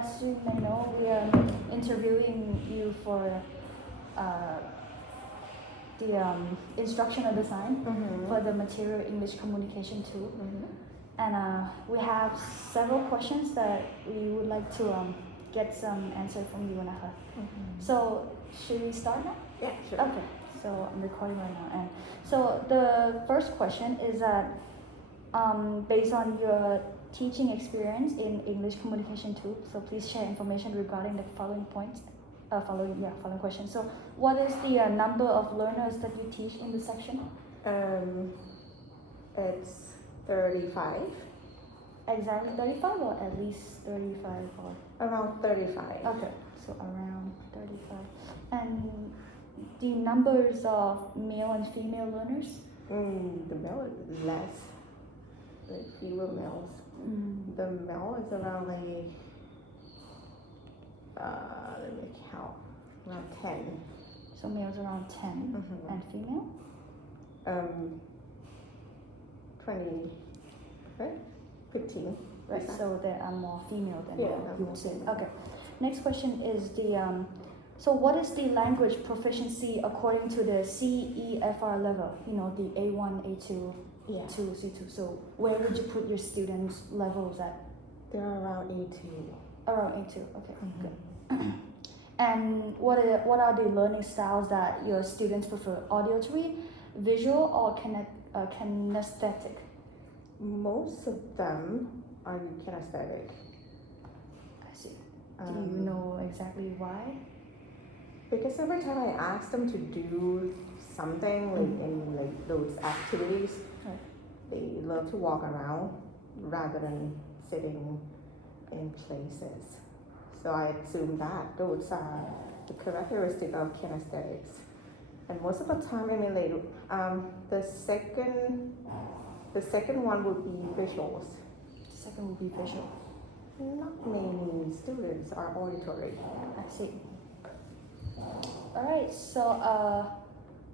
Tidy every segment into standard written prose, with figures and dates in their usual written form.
as you may know, we are interviewing you for the instructional design for the material English communication tool. And we have several questions that we would like to get some answer from you, Naha. So should we start now? Yeah, sure. Okay, so I'm recording right now. And so the first question is that based on your teaching experience in English communication tool, so please share information regarding the following points. Following question. So what is the number of learners that you teach in the section? It's 35. Exactly 35 or at least 35 or? Around 35. Okay, so around 35. And the numbers of male and female learners? The male is less, like fewer males. The male is around like, let me count, around 10. So males around 10 and female? 20, right? 15. Right, so there are more female than male, you would say. Female. Okay. Next question is so what is the language proficiency according to the CEFR level? You know, the A1, A2, A2, C2. So where would you put your students' levels at? They're around A2. Around A2, okay, good. And what are the learning styles that your students prefer? Auditory, visual, or kinesthetic? Most of them are kinesthetic. I see. Do you know exactly why? Because every time I ask them to do something like in like those activities, they love to walk around rather than sitting in places. So I assume that those are the characteristic of kinesthetics. And most of the time, I mean, like the second one would be visuals. The second would be visual. Not many students are auditory. I see. All right. So,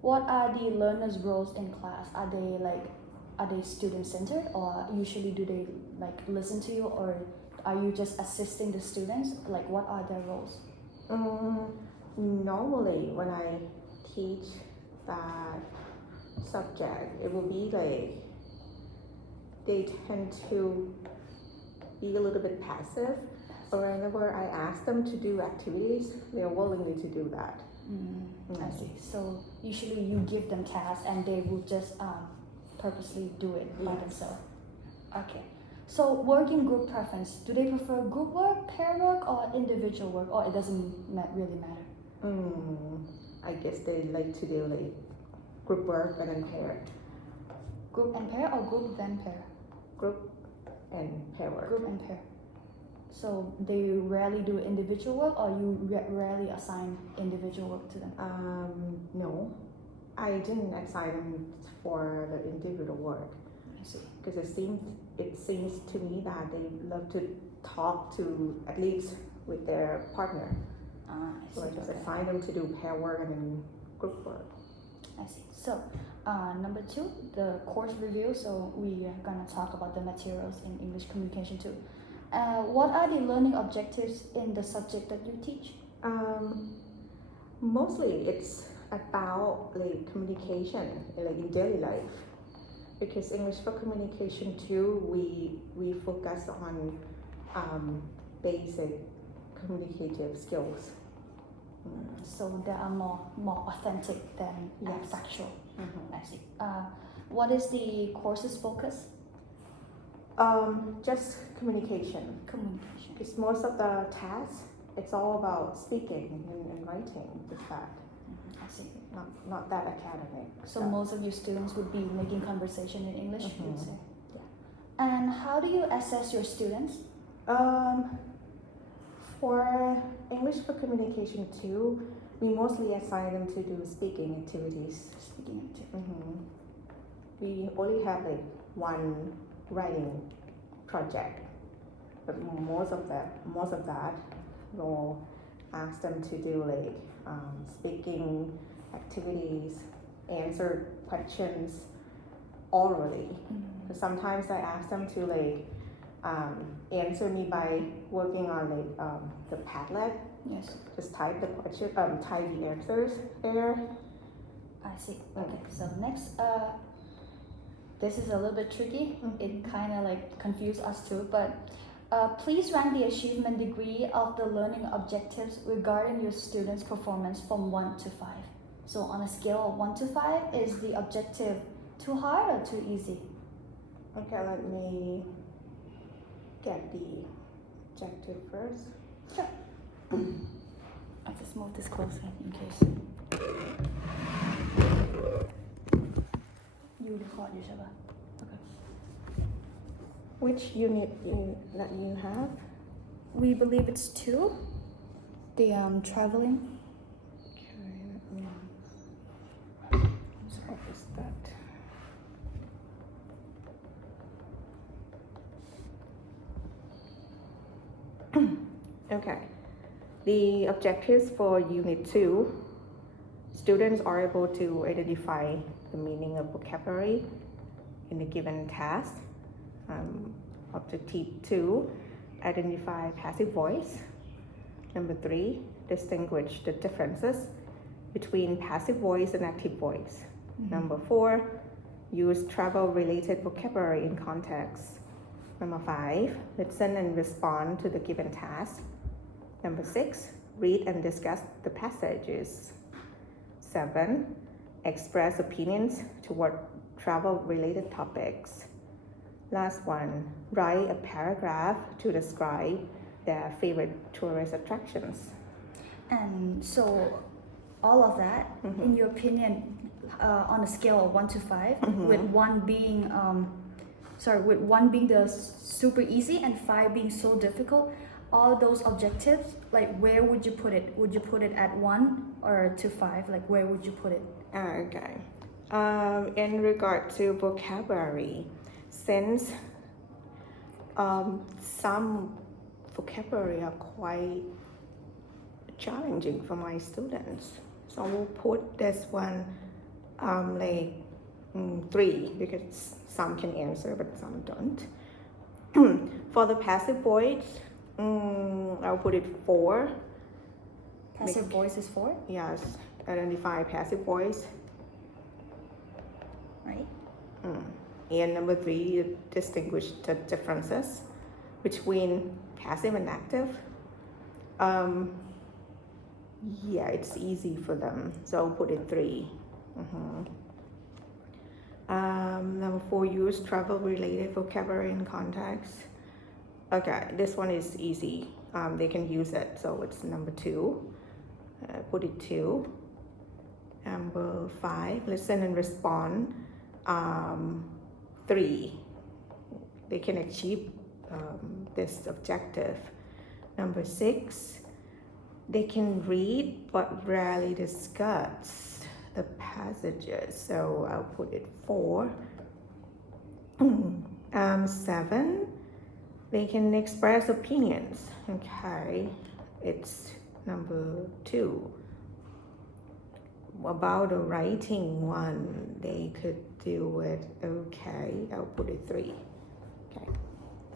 what are the learners' roles in class? Are they student-centered, or usually do they like listen to you, or are you just assisting the students? Like, what are their roles? Normally, when I teach that subject, it will be like they tend to be a little bit passive. Or whenever I ask them to do activities, they are willingly to do that. I see. So usually you give them tasks and they will just purposely do it by themselves. Okay. So working group preference, do they prefer group work, pair work, or individual work, or it doesn't really matter? I guess they like to do like group work and then pair. Group and pair, or group then pair? Group and pair work. Group and pair. So they rarely do individual work, or you rarely assign individual work to them? No, I didn't assign them for the individual work. I see. Because it seems to me that they love to talk to at least with their partner. I see. So I just assign them to do pair work and then group work. I see. So number 2, the course review. So we are gonna talk about the materials in English communication too. What are the learning objectives in the subject that you teach? Mostly it's about like communication, like in daily life. Because English for communication too, we focus on basic communicative skills. So they are more authentic than factual. I see. What is the course's focus? Just communication. Communication. Because most of the tasks, it's all about speaking and writing, just that. I see. Not that academic. So most of your students would be making conversation in English, you would say? Yeah. And how do you assess your students? For English for communication too, we mostly assign them to do speaking activities. Speaking activities. We only have like one writing project, but most of that we'll ask them to do like speaking activities, answer questions orally. Sometimes I ask them to like answer me by working on the Padlet. Yes. Just type the question, type the answers there. I see. Okay. So next, this is a little bit tricky. It kind of like confused us too, but please rank the achievement degree of the learning objectives regarding your students' performance from 1 to 5. So on a scale of 1 to 5, is the objective too hard or too easy? Okay, let me get the objective first. Sure. I'll just move this closer in case. You record yourself. Okay. Which unit that you have? We believe it's 2. The traveling. Okay, what is that? Okay. The objectives for Unit 2, students are able to identify the meaning of vocabulary in a given task. Objective 2, identify passive voice. Number 3, distinguish the differences between passive voice and active voice. Number 4, use travel-related vocabulary in context. Number 5, listen and respond to the given task. Number 6, read and discuss the passages. 7, express opinions toward travel-related topics. Last one, write a paragraph to describe their favorite tourist attractions. And so, all of that, in your opinion, on a scale of 1 to 5, with 1 being with 1 being the super easy and 5 being so difficult, all those objectives, like where would you put it? Would you put it at 1 or to 5? Like where would you put it? Okay. In regard to vocabulary, since some vocabulary are quite challenging for my students, so we'll put this one 3, because some can answer but some don't. For the passive voice, I'll put it 4. Passive voice is 4? Yes, identify passive voice. Right. And number 3, distinguish the differences between passive and active. Yeah, it's easy for them, so I'll put it 3. Number 4, use travel-related vocabulary in context. Okay, this one is easy. They can use it, so it's number 2. Put it 2. Number 5, listen and respond. 3, they can achieve this objective. Number 6, they can read but rarely discuss the passages, so I'll put it 4. 7, they can express opinions. Okay, it's number 2. About the writing one, they could do it. Okay, I'll put it 3. Okay.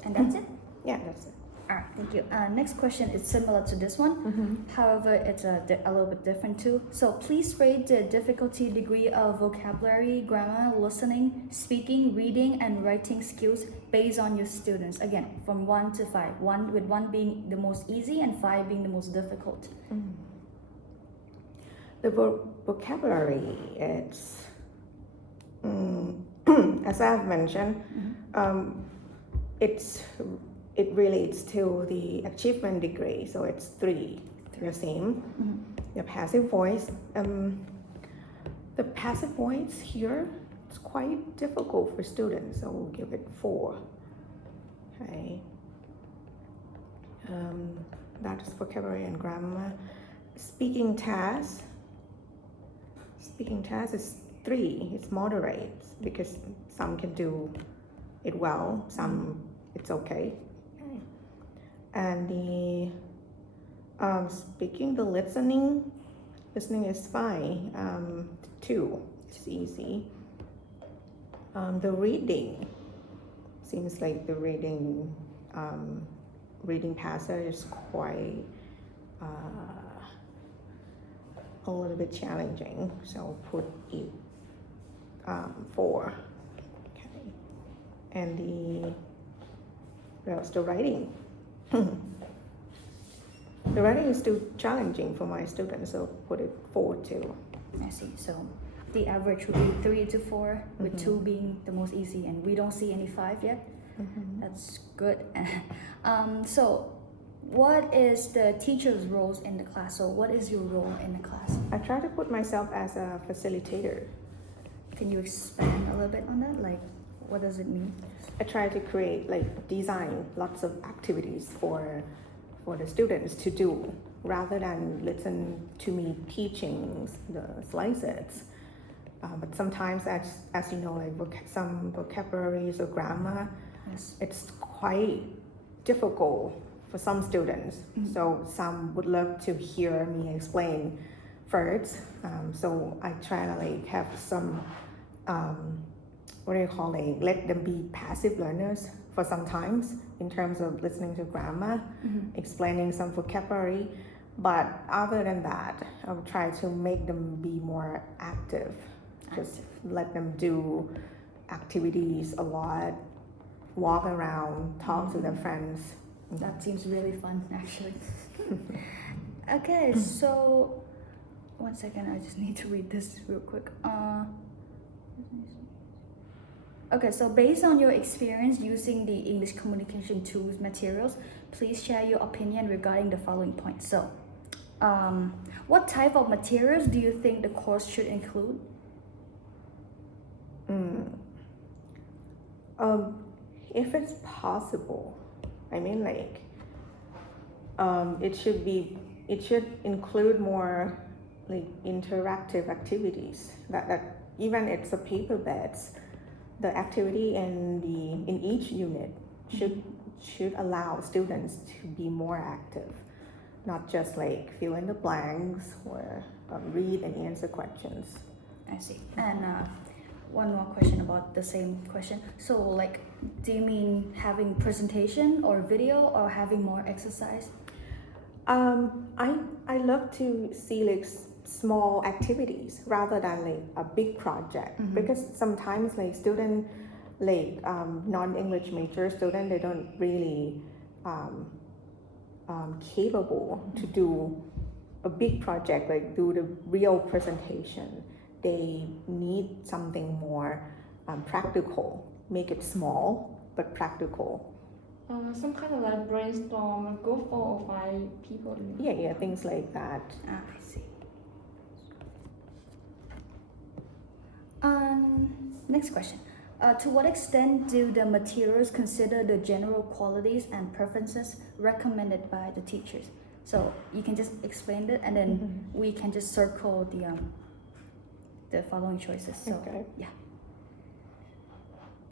And that's it? Yeah, that's it. Alright, thank you. Next question is similar to this one. However, it's a little bit different too. So please rate the difficulty degree of vocabulary, grammar, listening, speaking, reading, and writing skills based on your students. Again, from 1 to 5. 1 being the most easy and 5 being the most difficult. The vocabulary, it's as I've mentioned, it relates to the achievement degree, so it's 3, the same. The passive voice, here, it's quite difficult for students, so we'll give it 4. Okay. That is vocabulary and grammar. Speaking task is 3. It's moderate because some can do it well, some it's okay. And the speaking, the listening is fine. 2, it's easy. The reading seems like the reading reading passage is quite a little bit challenging, so put it 4. Okay, and the writing. The writing is still challenging for my students, so put it 4 too. I see. So the average would be 3 to 4, with 2 being the most easy, and we don't see any 5 yet. That's good. So what is the teacher's roles in the class? So what is your role in the class? I try to put myself as a facilitator. Can you expand a little bit on that? Like, what does it mean? I try to create, design lots of activities for the students to do, rather than listen to me teaching the slices. But sometimes, as you know, some vocabularies or grammar, Yes. it's quite difficult for some students. So some would love to hear me explain first. So I try to have some, let them be passive learners for some times in terms of listening to grammar, explaining some vocabulary. But other than that, I would try to make them be more active. Just let them do activities a lot, walk around, talk to their friends. That seems really fun, actually. Okay, so 1 second, I just need to read this real quick. Okay, so based on your experience using the English communication tools materials, please share your opinion regarding the following points. So, what type of materials do you think the course should include? If it's possible, it should include more interactive activities. That even it's a paper beds, the activity in each unit should allow students to be more active, not just fill in the blanks or read and answer questions. I see. And one more question about the same question. So, do you mean having presentation or video, or having more exercise? I love to see small activities rather than a big project, because sometimes student non-English major student, they don't really capable to do a big project, do the real presentation. They need something more practical. Make it small but practical. Some kind of brainstorm, a group 4 or 5 people. Yeah, things like that. I see. Next question. To what extent do the materials consider the general qualities and preferences recommended by the teachers? So you can just explain it, and then we can just circle the following choices. So, okay. Yeah.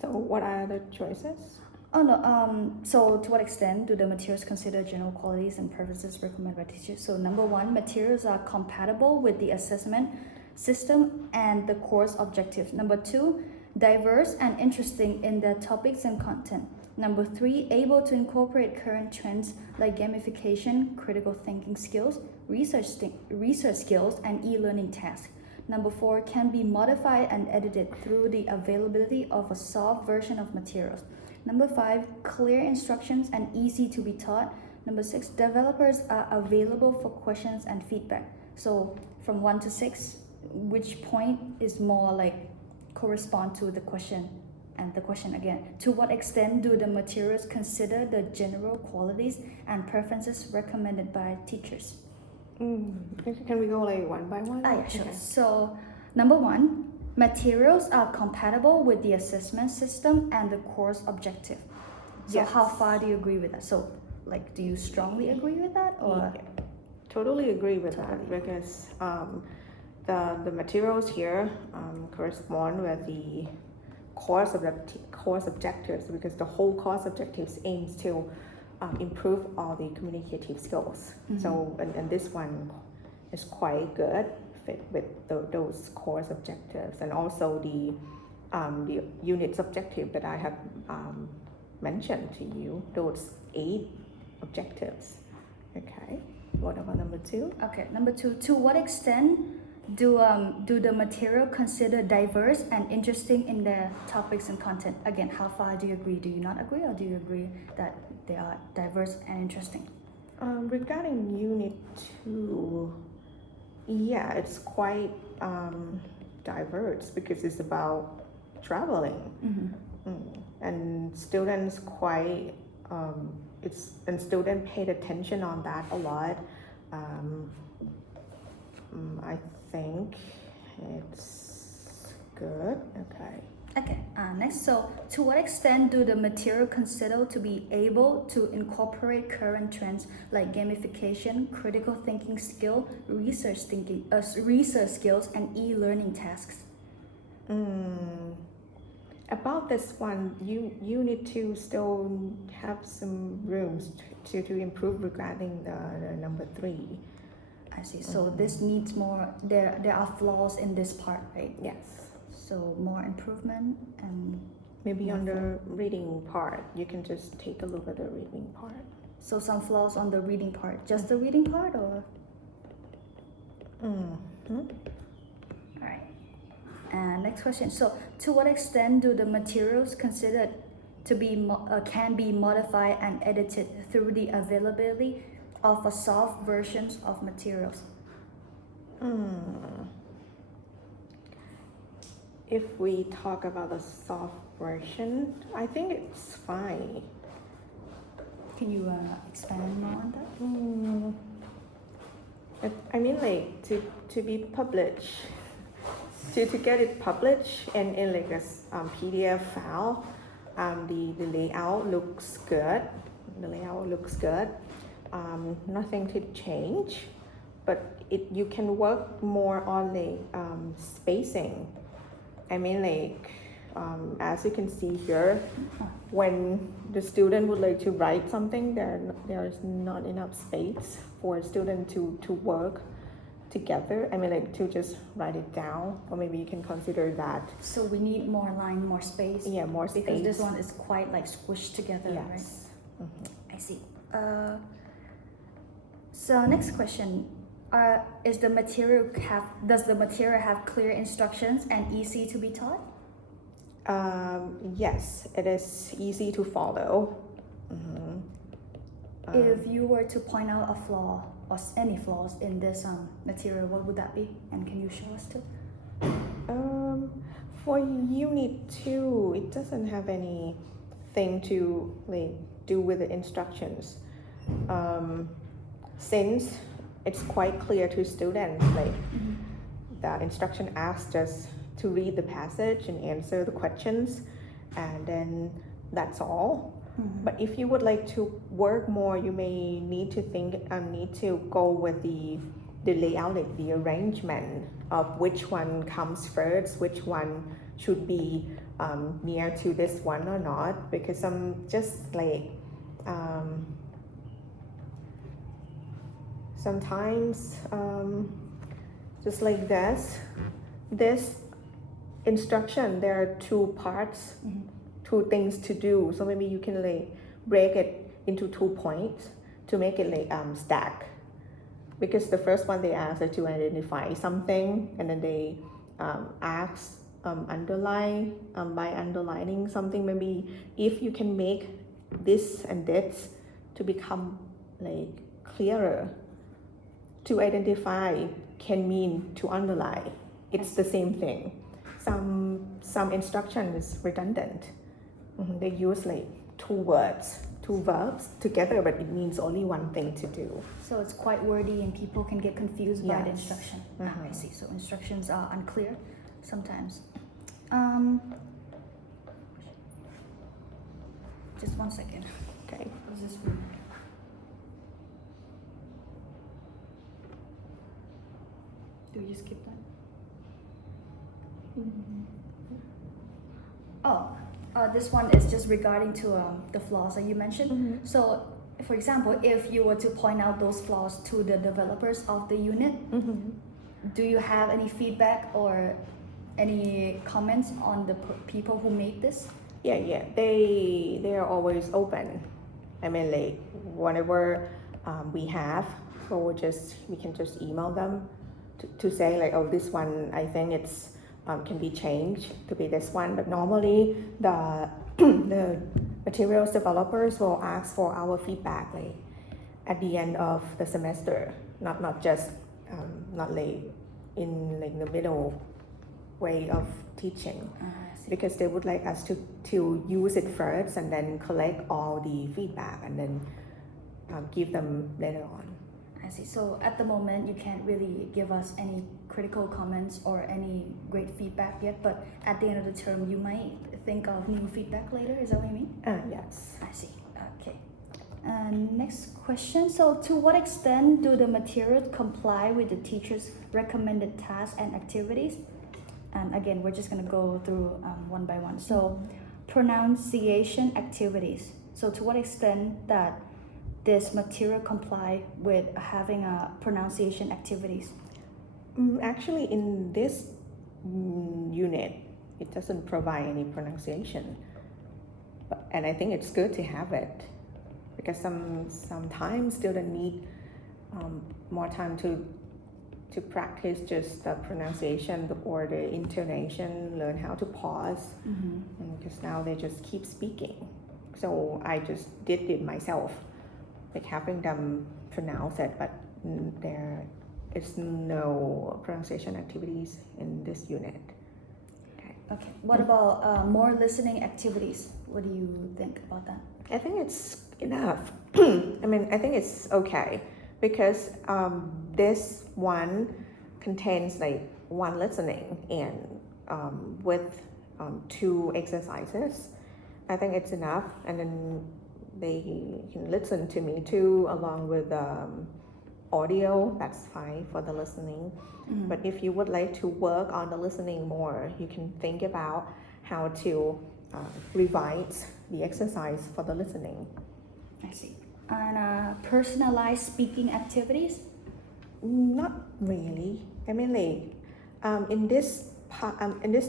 So what are the choices? Oh no. So to what extent do the materials consider general qualities and preferences recommended by teachers? So number 1, materials are compatible with the assessment system and the course objectives. Number 2, diverse and interesting in their topics and content. Number 3, able to incorporate current trends like gamification, critical thinking skills, research skills, and e-learning tasks. Number 4, can be modified and edited through the availability of a soft version of materials. Number 5, clear instructions and easy to be taught. Number 6, developers are available for questions and feedback. So from 1 to 6, which point is more correspond to the question? And the question again, to what extent do the materials consider the general qualities and preferences recommended by teachers? Can we go one by one? Yeah, sure. Okay. So number 1, materials are compatible with the assessment system and the course objective. So yes. How far do you agree with that? So do you strongly agree with that, or? Yeah, totally agree with that, because the materials here correspond with the course objectives, because the whole course objectives aims to improve all the communicative skills. So and this one is quite good fit with those course objectives, and also the unit's objective that I have mentioned to you, those 8 objectives. Okay, what about number 2? Okay, number 2, to what extent do the material consider diverse and interesting in their topics and content? Again, how far do you agree? Do you not agree, or do you agree that they are diverse and interesting? Regarding Unit 2, yeah, it's quite diverse because it's about traveling. And students students paid attention on that a lot. I think it's good. Okay, next, so to what extent do the material consider to be able to incorporate current trends like gamification, critical thinking skill, research skills, and e-learning tasks? About this one, you need to still have some rooms to improve regarding the number 3. I see. So this needs more. There are flaws in this part, right? Yes. So more improvement and Maybe on the reading part, you can just take a look at the reading part. so some flaws on the reading part. Just the reading part, or? Alright. And next question. So, to what extent do the materials considered to be can be modified and edited through the availability of a soft versions of materials? If we talk about the soft version, I think it's fine. Can you expand more on that? I mean, like to be published, to get it published and in like a PDF file, the layout looks good. Nothing to change, but you can work more on the spacing. I mean, like as you can see here, when the student would like to write something, there is not enough space for a student to work together. I mean, like to just write it down, or maybe you can consider that. So we need more line, more space. Yeah, more space. Because this one is quite like squished together, yes. right? Mm-hmm. I see. So next question. Does the material have clear instructions and easy to be taught? Yes, it is easy to follow. If you were to point out a flaw or any flaws in this material, what would that be? And can you show us too? For Unit 2, it doesn't have anything to like do with the instructions. Since it's quite clear to students, like the instruction asks us to read the passage and answer the questions, and then that's all. But if you would like to work more, you may need to go with the layout, like the arrangement of which one comes first, which one should be near to this one or not, because sometimes just like this instruction, there are 2 parts, 2 things to do. So maybe you can like break it into 2 points to make it like stack. Because the first one they ask is to identify something, and then they ask underline by underlining something. Maybe if you can make this and this to become like clearer. To identify can mean to underline. It's the same thing. Some instruction is redundant. They use like 2 words, 2 verbs together, but it means only one thing to do. So it's quite wordy and people can get confused by the Yes. instruction. I see. So instructions are unclear sometimes. Just 1 second. Okay. Is this do you skip that? This one is just regarding to the flaws that you mentioned. So, for example, if you were to point out those flaws to the developers of the unit, do you have any feedback or any comments on the people who made this? Yeah. They are always open. I mean, like whenever we have, so we can just email them to say like, oh, this one I think it's can be changed to be this one. But normally the the materials developers will ask for our feedback like at the end of the semester, not just not like in like the middle way of teaching, because they would like us to use it first and then collect all the feedback and then give them later on. I see. So at the moment, you can't really give us any critical comments or any great feedback yet, but at the end of the term, you might think of new feedback later. Is that what you mean? Yes. I see. Okay. Next question. So to what extent do the materials comply with the teacher's recommended tasks and activities? And again, we're just going to go through one by one. So pronunciation activities. So to what extent that this material comply with having a pronunciation activities? Actually, in this unit, it doesn't provide any pronunciation. And I think it's good to have it because sometimes students need more time to practice just the pronunciation or the intonation, learn how to pause, because now they just keep speaking. So I just did it myself, like having them pronounce it, but there is no pronunciation activities in this unit. Okay. What about more listening activities? What do you think about that? I think it's enough. I mean, I think it's okay because this one contains like one listening and with 2 exercises. I think it's enough, and then they can listen to me too along with audio. That's fine for the listening. But if you would like to work on the listening more, you can think about how to revise the exercise for the listening. I see. And personalized speaking activities? Not really. I mean, like in this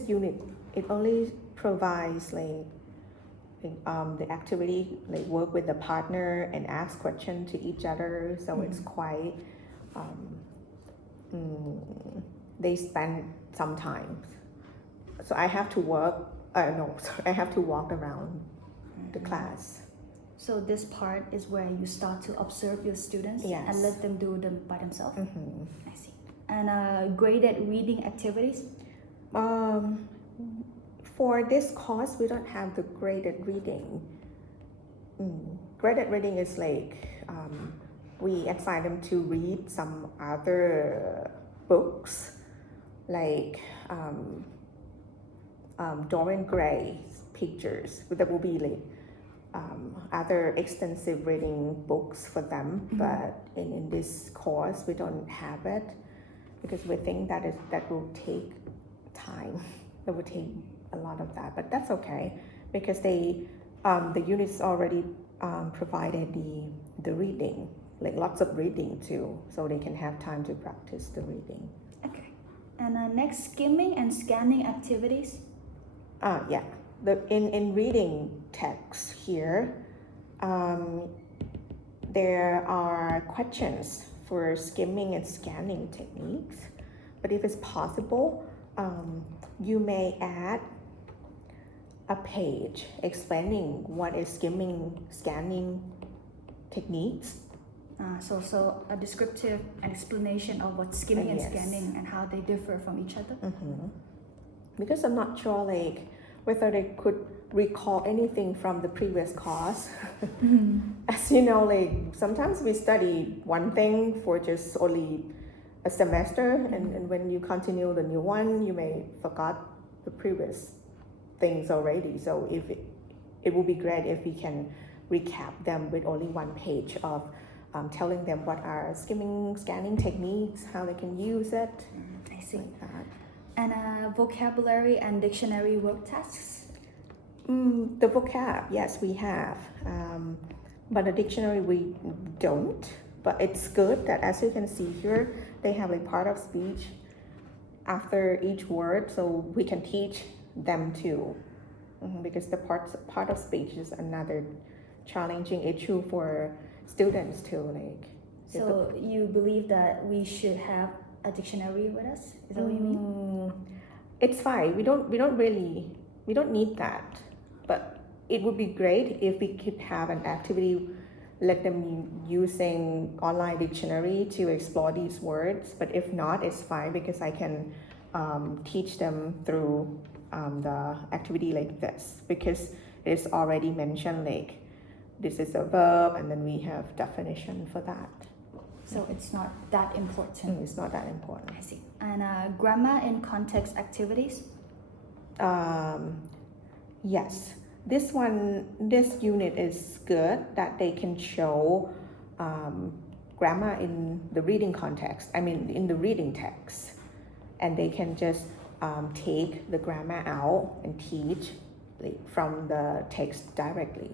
unit, it only provides like the activity, like work with the partner and ask questions to each other. So it's quite they spend some time. So I have to I have to walk around the class. So this part is where you start to observe your students and let them do them by themselves. I see. And graded reading activities? For this course, we don't have the graded reading. Graded reading is like we assign them to read some other books, like Dorian Gray's pictures. That will be like other extensive reading books for them, but in this course we don't have it because we think that will take time. It will take a lot of that, but that's okay because the units already provided the reading, like lots of reading too, so they can have time to practice the reading. Okay. And next, skimming and scanning activities? Yeah. In reading text here, there are questions for skimming and scanning techniques, but if it's possible, you may add a page explaining what is skimming, scanning techniques. So a descriptive explanation of what skimming and scanning and how they differ from each other? Because I'm not sure like whether they could recall anything from the previous course. As you know, like sometimes we study one thing for just only a semester, and when you continue the new one, you may forgot the previous things already. So if it would be great if we can recap them with only one page of telling them what are skimming, scanning techniques, how they can use it. I see. Like that. And vocabulary and dictionary work tasks? The vocab, yes, we have. But the dictionary, we don't. But it's good that, as you can see here, they have a part of speech after each word, so we can teach them to Because the part of speech is another challenging issue for students too. Like, So you believe that we should have a dictionary with us? Is that what you mean? It's fine. We don't need that. But it would be great if we could have an activity, let them using online dictionary to explore these words. But if not, it's fine because I can teach them through the activity like this, because it's already mentioned like this is a verb and then we have definition for that. So it's not that important. It's not that important. I see. And grammar in context activities? Yes. This unit is good that they can show grammar in the reading context, in the reading text. And they can just take the grammar out and teach from the text directly,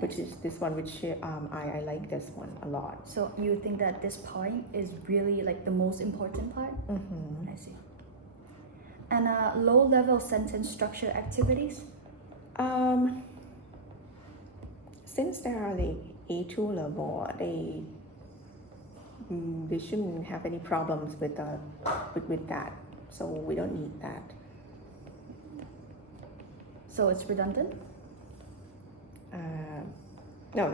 which is this one, which I like this one a lot. So you think that this point is really like the most important part? I see. And low-level sentence structure activities? Since they are the A2 level, they shouldn't have any problems with that. So we don't need that. So it's redundant? No.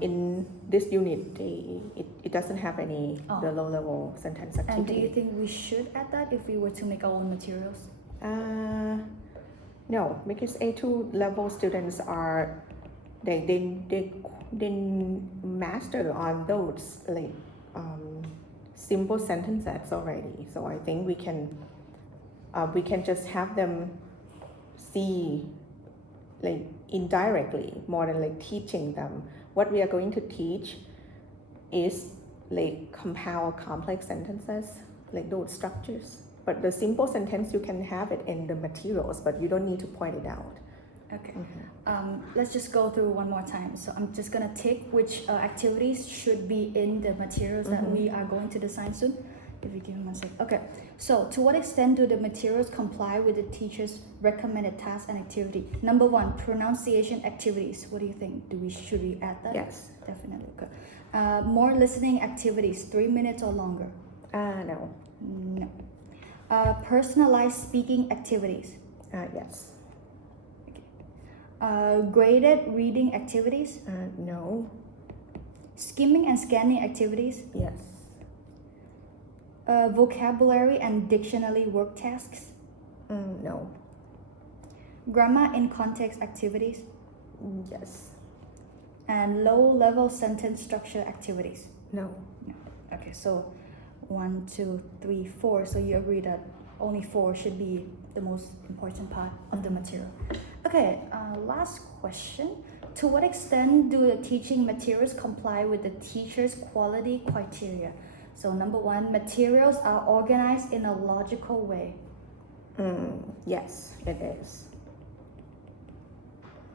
In this unit, it doesn't have any the low-level sentence activity. And do you think we should add that if we were to make our own materials? No, because A2 level students are they master on those simple sentences already. So I think we can just have them see indirectly more than teaching them. What we are going to teach is compound complex sentences, those structures. But the simple sentence, you can have it in the materials, but you don't need to point it out. Okay. Let's just go through one more time. So I'm just gonna tick which activities should be in the materials that we are going to design soon. If you give me 1 second. Okay. So to what extent do the materials comply with the teacher's recommended task and activity? Number 1, pronunciation activities. What do you think? Should we add that? Yes. Definitely. Okay. More listening activities, 3 minutes or longer? No. No. Personalized speaking activities? Yes. Graded reading activities? No. Skimming and scanning activities? Yes. Vocabulary and dictionary work tasks? No. Grammar in context activities? Yes. And low-level sentence structure activities? No. Okay, so 1, 2, 3, 4. So you agree that only 4 should be the most important part of the material. Okay, last question. To what extent do the teaching materials comply with the teacher's quality criteria? So number 1, materials are organized in a logical way. Yes, it is.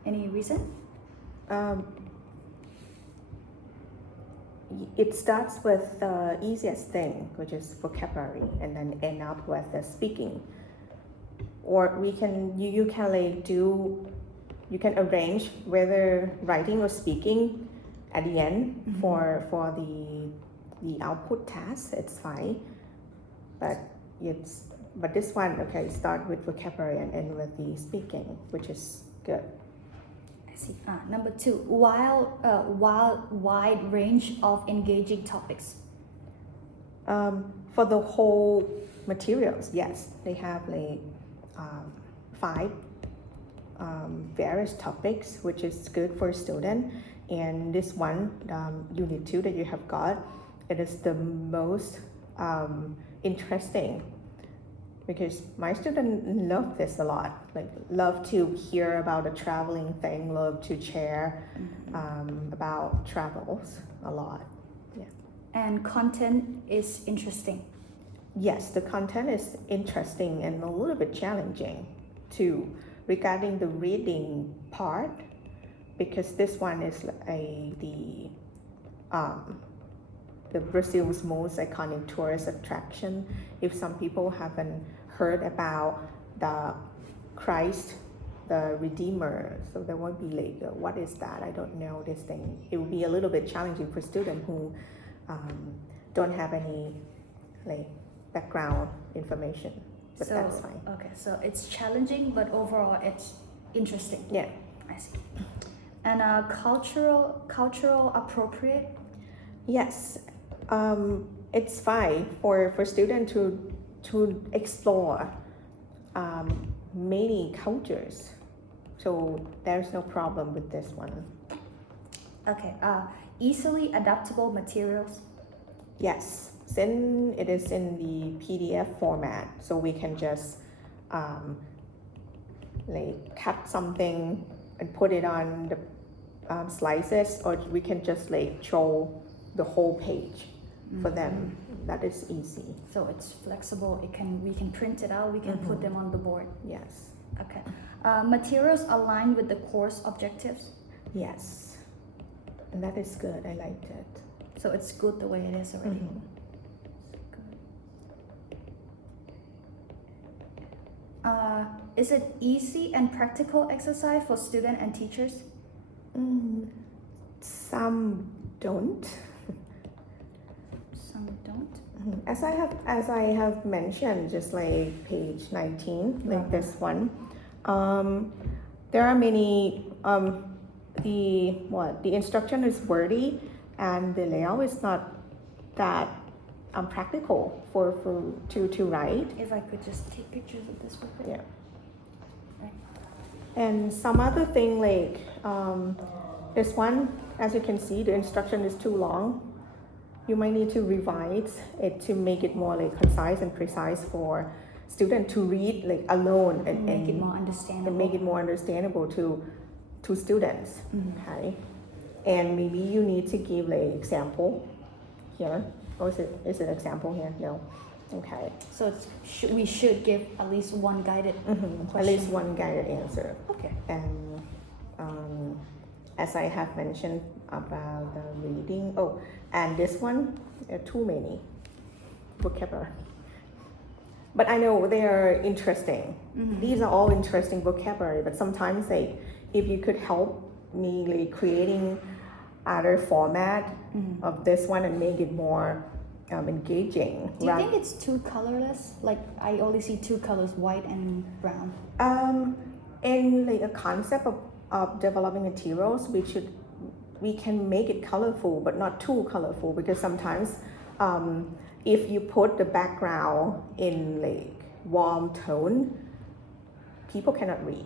Any reason? It starts with the easiest thing, which is vocabulary, and then end up with the speaking. Or you can arrange whether writing or speaking at the end for the output task. It's fine, but this one, start with vocabulary and end with the speaking, which is good. I see. Number 2, wide range of engaging topics. For the whole materials, yes, they have 5 various topics, which is good for a student. And this one, unit 2 that you have got, it is the most interesting, because my students love this a lot. Love to hear about the traveling thing, love to share about travels a lot. Yeah. And content is interesting. Yes, the content is interesting and a little bit challenging too, regarding the reading part, because this one is the Brazil's most iconic tourist attraction. If some people haven't heard about the Christ the Redeemer. So there won't be like, what is that? I don't know this thing. It will be a little bit challenging for students who don't have any like background information, but So, that's fine. okay, so it's challenging, but overall it's interesting. Yeah. I see. And cultural appropriate. Yes, it's fine for students to explore many cultures. So there's no problem with this one. Okay. Easily adaptable materials. Yes, since it is in the PDF format, so we can just like cut something and put it on the slices, or we can just like show the whole page for them. That is easy. So it's flexible. We can print it out. We can put them on the board. Yes. Okay. Materials aligned with the course objectives. Yes. And that is good. I liked it. So it's good the way it is already. Is it easy and practical exercise for students and teachers? Some don't. Some don't. As I have mentioned, just like page 19, like this one, there are many. The instruction is wordy, and the layout is not that practical to write. If I could just take pictures of this real quick. Yeah. Right. And some other thing like this one, as you can see, the instruction is too long. You might need to revise it to make it more like concise and precise for students to read like alone and make it more understandable. And make it more understandable to students. Okay. And maybe you need to give like example here. Or is it example here? No. Okay. So we should give at least one guided question. At least one guided answer. Okay. And as I have mentioned about the reading, and this one, there are too many vocabulary. But I know they are interesting. These are all interesting vocabulary, but sometimes like, if you could help me like creating other format of this one and make it more engaging. Do you think it's too colorless? Like I only see two colors, white and brown. In like a concept of developing materials, we can make it colorful, but not too colorful, because sometimes if you put the background in like warm tone, people cannot read.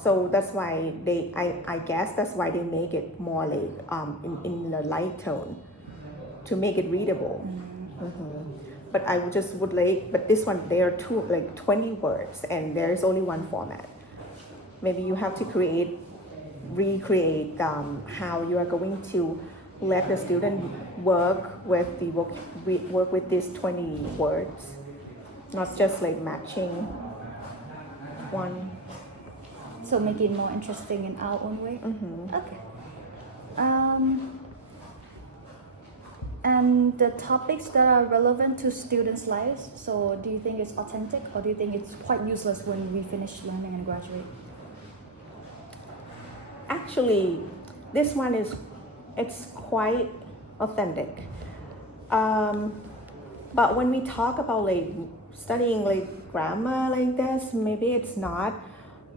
So that's why I guess that's why they make it more like in the light tone to make it readable. But I would like, but this one there are 20 words and there is only one format. Maybe you have to recreate how you are going to let the student work with these 20 words, not just like matching one. So make it more interesting in our own way. Okay. And the topics that are relevant to students' lives. So do you think it's authentic, or do you think it's quite useless when we finish learning and graduate? Actually, this one it's quite authentic. But when we talk about like studying like grammar like this, maybe it's not.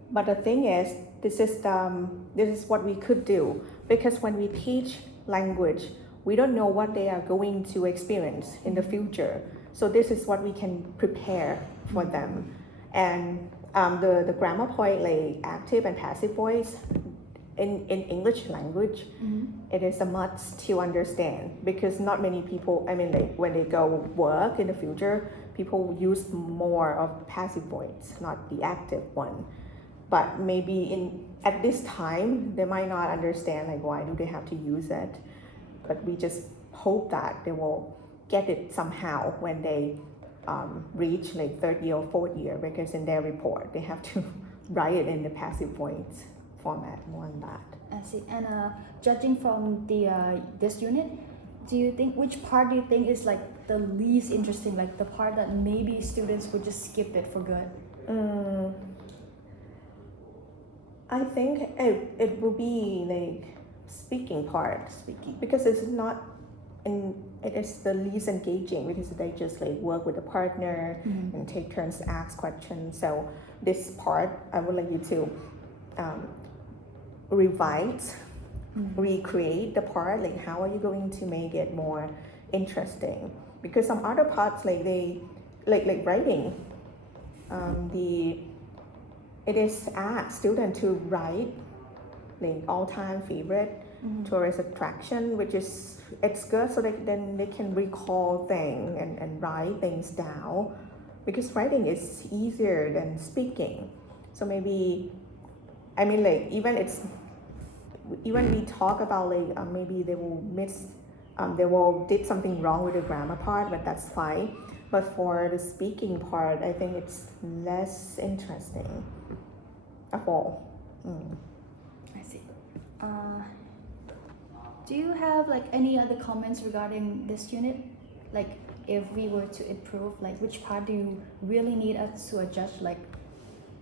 But the thing is, this is what we could do, because when we teach language, we don't know what they are going to experience in the future. So this is what we can prepare for them. And the grammar point, like active and passive voice, in English language, it is a must to understand, because not many people, I mean, like when they go work in the future, people use more of passive voice, not the active one. But maybe at this time, they might not understand like why do they have to use it. But we just hope that they will get it somehow when they reach like third year or fourth year, because in their report, they have to write it in the passive voice format, more than that. I see. And judging from this unit, which part do you think is like the least interesting, like the part that maybe students would just skip it for good? I think it will be like speaking part, because it's not, and it is the least engaging because they just like work with a partner and take turns to ask questions. So this part, I would like you to revise, recreate the part. Like, how are you going to make it more interesting? Because some other parts, like they, like writing, it is asked student to write like all-time favorite tourist attraction, which is, it's good so that then they can recall things and write things down, because writing is easier than speaking. So maybe, I mean, like even we talk about like maybe they will they will did something wrong with the grammar part, but that's fine. But for the speaking part, I think it's less interesting of all. I see. Do you have like any other comments regarding this unit? Like, if we were to improve, like which part do you really need us to adjust? Like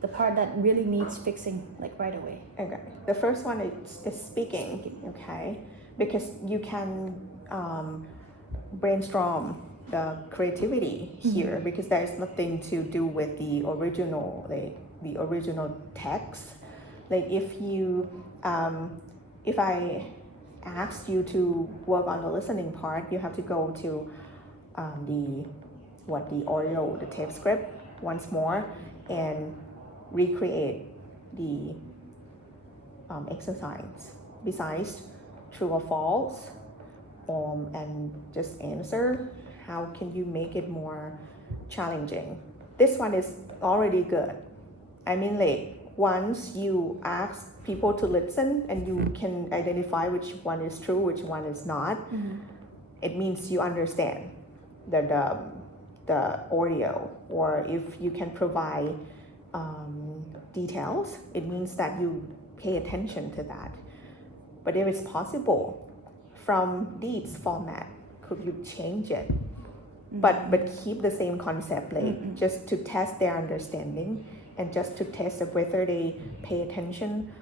the part that really needs fixing, like right away. Okay. The first one is speaking. Okay, because you can brainstorm the creativity here, because there is nothing to do with the original, like the original text. Like if you if I asked you to work on the listening part, you have to go to the audio, the tape script once more and recreate the exercise. Besides true or false, and just answer. How can you make it more challenging? This one is already good. I mean, like once you ask people to listen and you can identify which one is true, which one is not, it means you understand the audio. Or if you can provide details, it means that you pay attention to that. But if it's possible, from these format, could you change it? But keep the same concept, like just to test their understanding and just to test whether they pay attention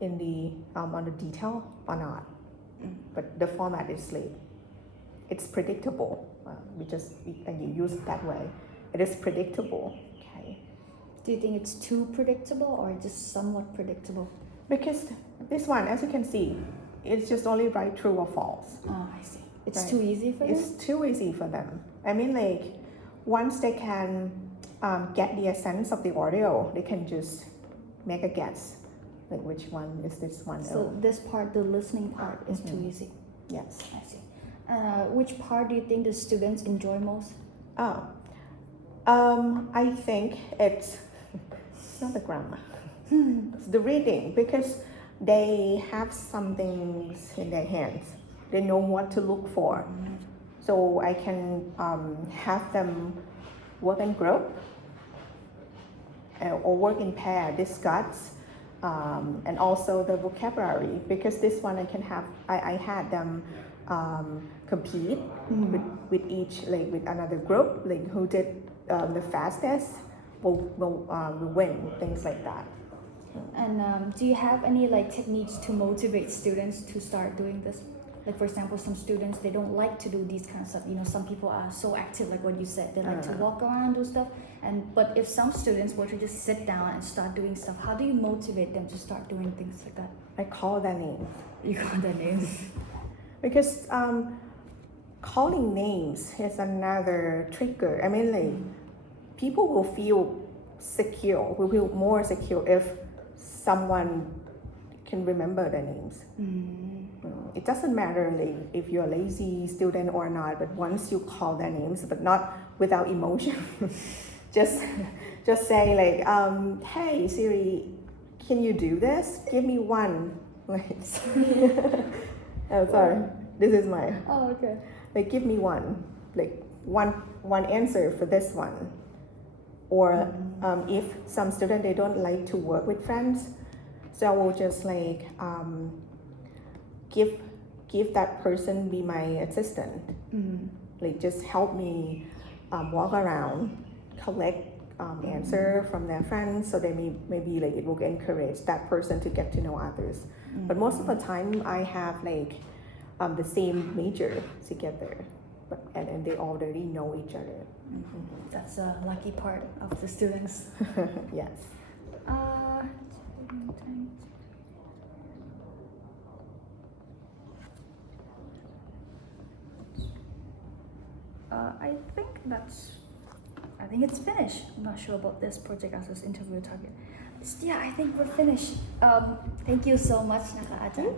in the on the detail or not. But the format is like, it's predictable. And you use it that way. It is predictable. Okay. Do you think it's too predictable or just somewhat predictable? Because this one, as you can see, it's just only write true or false. Oh, I see. It's Right. too easy for them? It's too easy for them. I mean, like, once they can get the essence of the audio, they can just make a guess, like which one is this one. So this part, the listening part, is too easy. Yes. I see. Which part do you think the students enjoy most? I think it's not the grammar. It's the reading, because they have some things in their hands. They know what to look for. So I can have them work in group or work in pair, discuss, and also the vocabulary, because this one I had them compete with each, like with another group, like who did the fastest will win, things like that. And do you have any like techniques to motivate students to start doing this? Like, for example, some students, they don't like to do these kind of stuff. You know, some people are so active, like what you said, they like to walk around, do stuff. But if some students were to just sit down and start doing stuff, how do you motivate them to start doing things like that? I call their names. You call their names? Because calling names is another trigger. I mean, like, people will feel secure, will feel more secure if someone can remember their names. It doesn't matter like if you're a lazy student or not, but once you call their names, but not without emotion, just say like, hey Siri, can you do this? Give me one. Like, oh sorry, this is my. Oh, okay. Like, give me one, like one answer for this one. Or if some student, they don't like to work with friends, so I will just like give that person be my assistant. Like, just help me walk around, collect answer from their friends, so they maybe like it will encourage that person to get to know others. But most of the time I have like the same major together, and they already know each other. That's a lucky part of the students. Yes. I think it's finished. I'm not sure about this project as this interview target. Yeah, I think we're finished. Thank you so much, นะคะอาจารย์